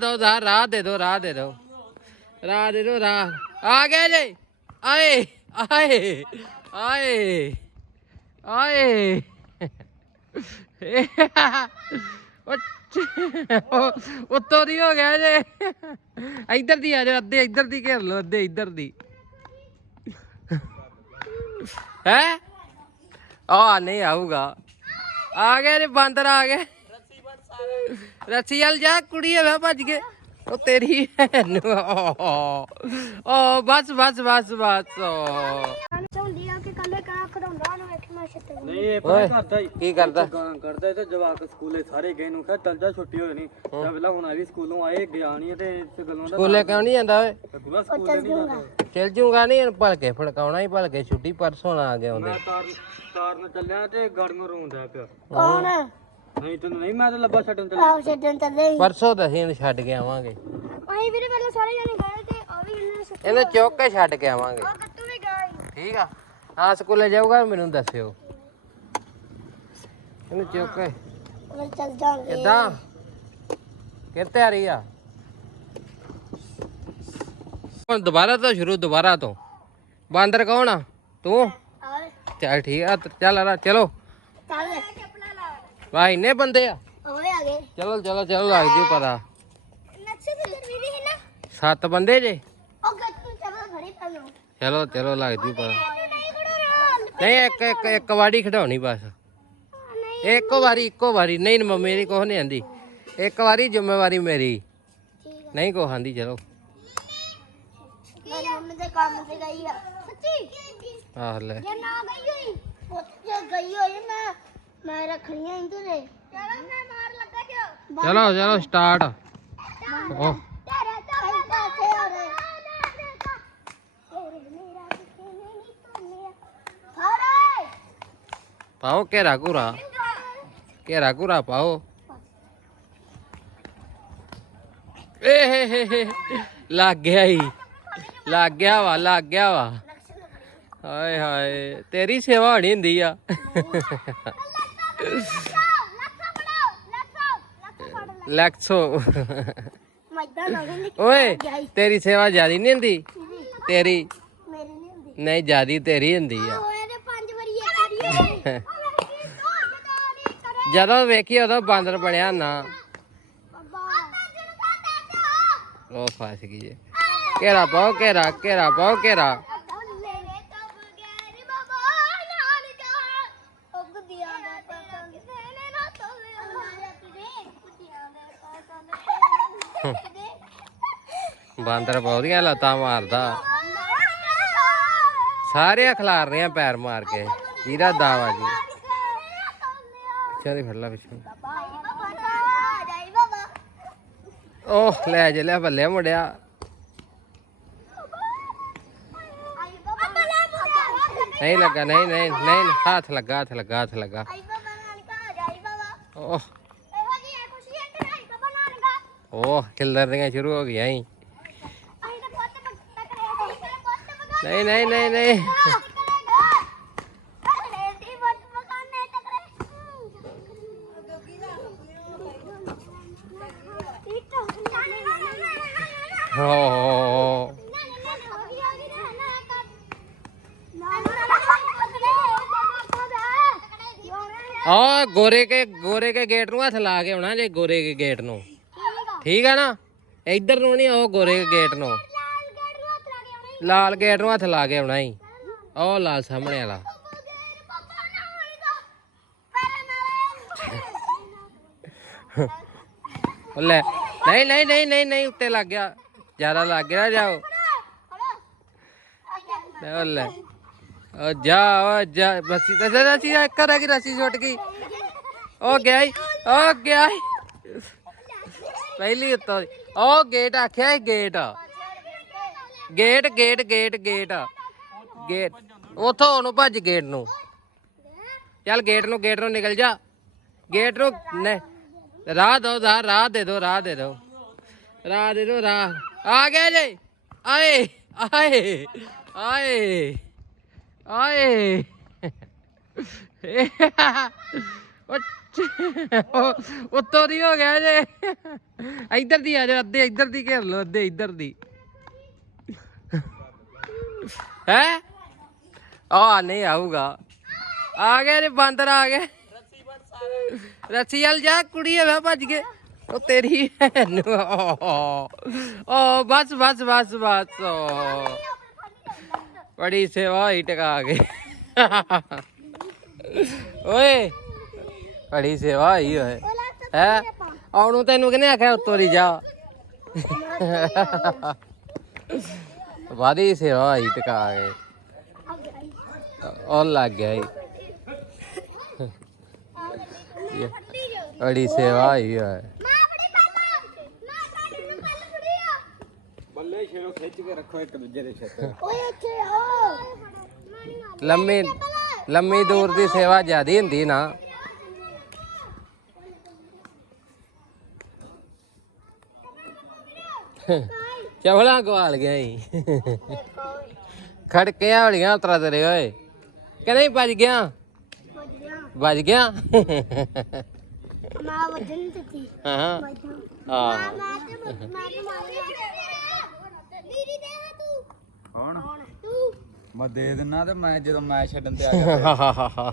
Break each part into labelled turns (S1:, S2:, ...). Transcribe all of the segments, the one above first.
S1: ਦੋ ਦਾ, ਰਾਹ ਦੇ ਦੋ, ਰਾਹ ਦੇ ਦੋ। ਰਾਹ ਦੇ ਦੋ, ਰਾਹ। ਆ ਗਿਆ ਜੀ। ਆਏ ਆਏ ਆਏ ਆਏ। ਉਹ ਉੱਤੋਂ ਦੀ ਹੋ ਗਿਆ ਜੇ। ਇੱਧਰ ਦੀ ਆ ਜਾ ਅੱਧੇ ਇੱਧਰ ਦੀ ਘੇਰ ਲੋ ਅੱਧੇ ਇੱਧਰ ਦੀ। ਹੈ? ਆ ਨਹੀਂ ਆਊਗਾ। ਆ ਗਿਆ ਜੇ, ਬਾਂਦਰ ਆ ਗਏ ਰੱਸੀ ਵਾਲ ਜਾ ਕੁੜੀ ਹੋਵੇ ਭੱਜ ਕੇ ਉਹ ਤੇਰੀ ਨੂੰ ਓ ਬਸ ਬਸ ਬਸ ਬਸ। ਓ।
S2: ਝੋਲੀ ਆ ਕੇ ਕੱਲੇ ਕਰਾ ਖੜਾਉਂਦਾ ਉਹਨੂੰ ਵੇਖ ਮੈਂ ਛੱਤੇ
S3: ਨਹੀਂ ਇਹ
S1: ਓਏ,
S3: ਪਤਾ ਕਰਦਾ ਹੀ।
S1: ਕੀ ਕਰਦਾ?
S3: ਗਾਂ ਕਰਦਾ ਇਹ ਤੇ ਜਵਾਕ ਸਕੂਲੇ ਸਾਰੇ ਗਏ ਨੂੰ ਕਿਹਾ ਚੱਲ ਜਾ ਛੁੱਟੀ ਹੋਈ ਨਹੀਂ ਜਾਂ ਵੇਲਾ ਹੁਣ ਆ ਵੀ ਸਕੂਲੋਂ ਆਏ ਗਿਆ ਨਹੀਂ ਤੇ ਇਸ ਗੱਲੋਂ ਦਾ
S1: ਸਕੂਲੇ ਕਿਉਂ ਨਹੀਂ ਜਾਂਦਾ ਓਏ?
S3: ਸਕੂਲੇ ਨਹੀਂ ਜਾਂਦਾ।
S1: ਚਲ ਜੂਗਾ ਨਹੀਂ ਭਲਕੇ ਫੜਕਾਉਣਾ ਹੀ ਭਲਕੇ ਛੁੱਟੀ ਪਰਸੋਂ ਨਾ ਆ ਗਿਆ ਹੁੰਦੇ
S3: ਮੈਂ ਤਾਰ ਤਾਰ ਨਾਲ ਚੱਲਿਆ ਤੇ ਗਾੜੀਆਂ ਰੋਂਦਾ ਪਿਆ
S2: ਕੌਣ?
S3: ਨਹੀਂ ਤੈਨੂੰ ਨਹੀਂ ਮੈਂ ਤਾਂ ਲੱਭਾ ਛੱਡਣ ਚੱਲਿਆ
S2: ਆਪ ਛੱਡਣ ਚੱਲੇ ਸੀ।
S1: ਪਰਸੋਂ ਤਾਂ ਅਸੀਂ ਇਹਨੂੰ ਛੱਡ ਕੇ ਆਵਾਂਗੇ।
S2: ਅਸੀਂ ਵੀਰੇ ਪਹਿਲਾਂ ਸਾਰੇ ਜਣੇ ਗਏ ਤੇ ਉਹ ਵੀ ਇਹਨੇ ਸੁੱਤੇ
S1: ਇਹਨੂੰ ਚੁੱਕ ਕੇ ਛੱਡ ਕੇ ਆਵਾਂਗੇ।
S2: ਉਹ ਕੱਟੂ ਵੀ ਗਏ
S1: ਠੀਕ ਆ। ਹਾਂ ਸਕੂਲੇ ਜਾਊਗਾ ਮੈਨੂੰ ਦੱਸਿਓ। ਇਹਨੂੰ ਚੁੱਕ ਕੇ।
S2: ਉਹ ਚੱਲ ਜਾਣਗੇ
S1: ਕਿੱਦਾਂ? ਕਿ ਤਿਆਰੀ ਆ? ਹੁਣ ਦੁਬਾਰਾ ਤੋਂ ਸ਼ੁਰੂ ਦੁਬਾਰਾ ਤੋਂ। ਬਾਂਦਰ ਕੌਣ ਆ? ਤੂੰ? ਚੱਲ ਠੀਕ ਆ ਤੇ ਚੱਲ ਆ ਚਲੋ
S2: ਚੱਲ।
S1: ਵਾ ਇੰਨੇ ਬੰਦੇ ਆ।
S2: ਓਏ ਆ ਗਏ।
S1: ਚਲੋ ਚਲੋ ਚਲੋ ਲੱਗ ਜੂ ਪਤਾ।
S2: ਨਕਸ਼ੇ ਤੇ ਵੀਰੇ ਹੈ ਨਾ।
S1: ਸੱਤ ਬੰਦੇ ਜੇ?
S2: ਉਹ ਗੱਟੂ ਚੱਲ ਘੜੀ ਪੈਣੋ
S1: ਚਲੋ ਚਲੋ ਲੱਗ ਜੂ ਪਤਾ।
S2: ਨਹੀਂ
S1: ਨਹੀਂ ਇੱਕ ਇੱਕ ਇੱਕ ਵਾਰੀ ਖਿਡਾਉਣੀ ਬਸ।
S2: ਨਹੀਂ
S1: ਇੱਕੋ ਵਾਰੀ ਇੱਕੋ ਵਾਰੀ। ਨਹੀਂ ਮੰਮੀ ਮੇਰੀ ਕੁਛ ਨਹੀਂ ਆਂਦੀ। ਇੱਕ ਵਾਰੀ ਜ਼ਿੰਮੇਵਾਰੀ ਮੇਰੀ। ਨਹੀਂ ਕੁਛ ਆਂਦੀ ਚਲੋ।
S2: ਮੇਰੀ ਮੰਮੀ ਦੇ ਕੰਮ ਤੇ ਗਈ ਆ। ਸੱਚੀ?
S1: ਆਹ ਲੈ।
S2: ਜੇ ਨਾ ਗਈ ਹੋਈ ਉੱਥੇ ਗਈ ਹੋਈ ਮੈਂ ਮੈਂ ਰੱਖਣੀਆਂ ਇੰਦੂ ਨੇ ਚਲੋ ਮੈਂ ਮਾਰ ਲੱਗਾ ਜੋ।
S1: ਚਲੋ ਚਲੋ ਸਟਾਰਟ ਓ ਪਾਓ ਘੇਰਾ ਘੂਰਾ। ਘੇਰਾ ਘੂਰਾ ਪਾਓ। ਏ ਹੇ ਹੇ ਹੇ ਲੱਗ ਗਿਆ ਹੀ ਲੱਗ ਗਿਆ ਵਾ ਲੱਗ ਗਿਆ ਵਾ। ਹਾਏ ਹਾਏ। ਤੇਰੀ ਸੇਵਾ ਹੋਣੀ ਹੁੰਦੀ ਆ। ਲੈਕਸੋ ਓਏ ਤੇਰੀ ਸੇਵਾ ਜਿਆਦੀ ਨਹੀਂ ਹੁੰਦੀ ਤੇਰੀ
S2: ਨਹੀਂ ਹੁੰਦੀ
S1: ਜਿਆਦੀ ਤੇਰੀ ਹੁੰਦੀ ਆ ਜਦੋਂ ਵੇਖੀ ਉਦੋਂ ਬਾਂਦਰ ਬਣਿਆ ਨਾ ਉਹ ਫਸ ਗਈ ਜੇ ਘੇਰਾ ਪਾਓ ਘੇਰਾ ਘੇਰਾ ਪਾਓ ਘੇਰਾ ਬਾਂਦਰ ਬਹੁਤੀਆਂ ਲੱਤਾਂ ਮਾਰਦਾ। ਸਾਰੇ ਖਿਲਾਰ ਰਹੇ ਆ ਪੈਰ ਮਾਰ ਕੇ। ਜਿਹਦਾ ਦਾਵਾ ਜੀ ਪਿੱਛੋਂ ਦੀ ਫੜ ਲਾ ਪਿੱਛੋਂ। ਉਹ ਲੈ ਜੇ ਲੈ ਬੱਲੇ ਮੁੰਡਿਆ। ਨਹੀਂ ਲੱਗਾ ਨਹੀਂ ਨਹੀਂ ਨਹੀਂ ਹੱਥ ਲੱਗਾ ਹੱਥ ਲੱਗਾ ਹੱਥ ਲੱਗਾ। ਉਹ ਉਹ ਖਿਲਰਨੀਆਂ ਸ਼ੁਰੂ ਹੋ ਗਈਆਂ ਹੀ ਨਹੀਂ ਨਹੀਂ ਨਹੀਂ ਨਹੀਂ। ਹੋ। ਆ ਗੋਰੇ ਕੇ ਗੋਰੇ ਕੇ ਗੇਟ ਨੂੰ ਹੱਥ ਲਾ ਕੇ ਆਉਣਾ ਜੇ ਗੋਰੇ ਕੇ ਗੇਟ ਨੂੰ। ਠੀਕ ਆ ਨਾ? ਇੱਧਰ ਨੂੰ ਨਹੀਂ ਉਹ ਗੋਰੇ ਕੇ ਗੇਟ ਨੂੰ। ਲਾਲ ਗੇਟ ਨੂੰ ਹੱਥ ਲਾ ਕੇ ਆਉਣਾ ਈ। ਉਹ ਲਾਲ ਸਾਹਮਣੇ ਵਾਲਾ। ਲੈ, ਨਹੀਂ ਨਹੀਂ ਨਹੀਂ ਨਹੀਂ ਨਹੀਂ, ਉੱਤੇ ਲੱਗ ਗਿਆ। ਜ਼ਿਆਦਾ ਲੱਗ ਗਿਆ ਜਾਓ ਉਹ? ਲੈ, ਉਹ ਜਾ ਉਹ ਜਾ ਬਸੀ ਤੇ ਰਸੀ ਇੱਕ ਰਹਿ ਗਈ, ਰਸੀ ਛੁੱਟ ਗਈ। ਉਹ ਗਿਆ ਈ, ਉਹ ਗਿਆ ਈ। ਪਹਿਲੀ ਉੱਤੋਂ ਉਹ ਗੇਟ ਆਖਿਆ ਇਹ gate. Gate gate gate gate. Gate. ਉਥੋਂ ਉਹਨੂੰ ਭੱਜ ਗੇਟ ਨੂੰ। ਚੱਲ ਗੇਟ ਨੂੰ ਗੇਟ ਨੂੰ ਨਿਕਲ ਜਾ। ਗੇਟ ਨੂੰ ਨੇ ਰਾਹ ਦੋ ਦਾ ਰਾਹ ਦੇ ਦੋ, ਰਾਹ ਦੇ ਦੋ। ਰਾਹ ਦੇ ਦੋ, ਰਾਹ। ਆ ਗਿਆ ਜੀ। ਆਏ ਆਏ ਆਏ ਆਏ। ਉਹ ਉੱਤੋਂ ਦੀ ਹੋ ਗਿਆ ਜੇ। ਇੱਧਰ ਦੀ ਆ ਜਾ, ਅੱਧੇ ਇੱਧਰ ਦੀ ਘੇਰ ਲਓ, ਅੱਧੇ ਇੱਧਰ ਦੀ। ਹੈ? ਆ, ਨਹੀਂ ਆਊਗਾ। ਆ ਗਏ ਨੇ, ਬਾਂਦਰ ਆ ਗਏ। ਰੱਸੀ ਵਾਲ ਜਾ, ਕੁੜੀ ਹੈ ਭੱਜ ਗਏ। ਉਹ ਤੇਰੀ ਓ, ਬਸ ਬਸ ਬਸ ਬਸ ਬੜੀ ਸੇਵਾ ਹੋਈ, ਟਕਾ ਕੇ। ਓਏ, ਬੜੀ ਸੇਵਾ ਹੋਈ ਹੋਏ ਹੈ? ਆਉਣੂ ਤੈਨੂੰ ਕਿਹਨੇ ਆਖਿਆ, ਉੱਤੋਂ ਦੀ ਜਾ। ਵਾਦੀ ਸੇਵਾ ਹੋਈ ਟਕਾ ਕੇ ਉਹ ਲੱਗ ਗਿਆ ਈ। ਬੜੀ ਸੇਵਾ
S2: ਫੜੀ ਆ।
S3: ਬੱਲੇ ਸ਼ੇਰੋ ਖਿੱਚ ਕੇ ਰੱਖੋ ਇੱਕ ਦੂਜੇ ਦੇ ਛੇਤਰ
S2: ਓਏ ਇੱਥੇ ਆ।
S1: ਲੰਮੀ ਲੰਮੀ ਦੂਰ ਦੀ ਸੇਵਾ ਜ਼ਿਆਦੀ ਹੁੰਦੀ ਨਾ। ਚਵਲਾ ਗਵਾਲ ਗਿਆ ਈ ਖੜਕਿਆਂ ਵਾਲੀਆਂ ਉਤਰਾ ਤੇਰੇ ਓਏ ਕਿ ਨਹੀਂ ਭੱਜ ਗਿਆ ਭੱਜ ਗਿਆ
S2: ਮਾਂ ਵਜਨ ਦਿੱਤੀ
S1: ਹਾਂ ਹਾਂ
S2: ਮੈਂ ਮੈਂ ਤੇ ਦੇ ਤੂੰ
S3: ਕੌਣ
S2: ਤੂੰ
S3: ਮੈਂ ਦੇ ਦਿੰਨਾ ਤੇ ਮੈਂ ਜਦੋਂ ਮੈਚ ਛੱਡਣ ਤੇ ਆ ਗਿਆ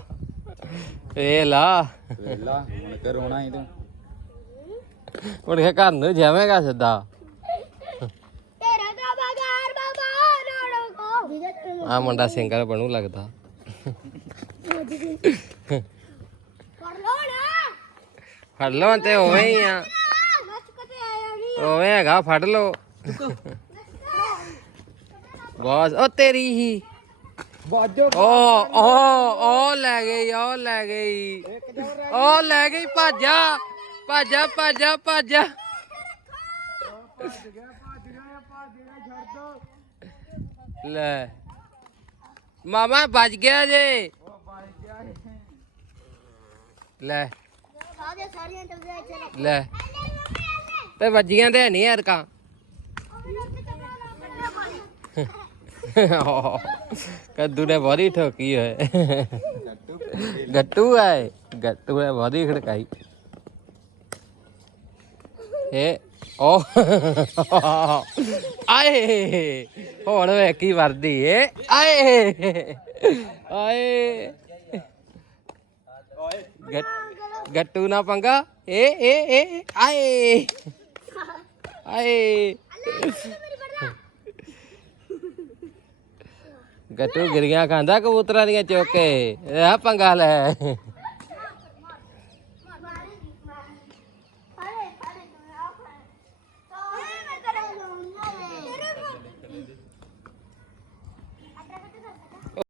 S1: ਇਹ ਲਾ
S3: ਵੇਲਾ ਹੁਣ ਕਿ ਰੋਣਾ ਹੀ ਤੂੰ
S1: ਕੇ ਘਰ ਨੂੰ ਜਾਵੇਂਗਾ ਸਿੱਧਾ ਆ ਮੁੰਡਾ ਸਿੰਗਰ ਬਣੂ ਲੱਗਦਾ।
S2: ਕਰ ਲੋ
S1: ਫੜ ਲਓ ਤੇ ਉਵੇਂ ਹੀ ਆ। ਉਵੇਂ ਹੈਗਾ, ਫੜ ਲਓ। ਬਸ, ਉਹ ਤੇਰੀ ਹੀ।
S3: ਬਾਜੋ
S1: ਓ ਓ ਓ ਲੈ ਗਈ, ਓ ਲੈ ਗਈ। ਓ ਲੈ ਗਈ, ਭਾਜਾ। ਭਾਜਾ ਭਾਜਾ ਭਾਜਾ। ਲੈ। ਮਾਮਾ ਵੱਜ ਗਿਆ ਜੇ। ਲੈ। ਲੈ। ਤੇ ਵੱਜੀਆਂ ਤੇ ਨਹੀਂ ਅਰਕਾਂ ਕੱਦੂ ਨੇ ਬੜੀ ਠੋਕੀ ਹੋਏ। ਗੱਟੂ ਆਏ। ਗੱਟੂ ਨੇ ਬੜੀ ਖੜਕਾਈ। ਇਹ ਓ ਆਏ। ਹੁਣ ਵੇ ਵਰਦੀ ਏ। ਆਏ। ਆਏ। ਗੱਟੂ ਨਾ ਪੰਗਾ। ਏ ਏ ਏ ਆਏ। ਆਏ। ਗੱਟੂ ਗਿਰੀਆਂ ਖਾਂਦਾ ਕਬੂਤਰਾਂ ਦੀਆਂ ਚੁੱਕ। ਕੇ ਆ ਪੰਗਾ ਲੈ।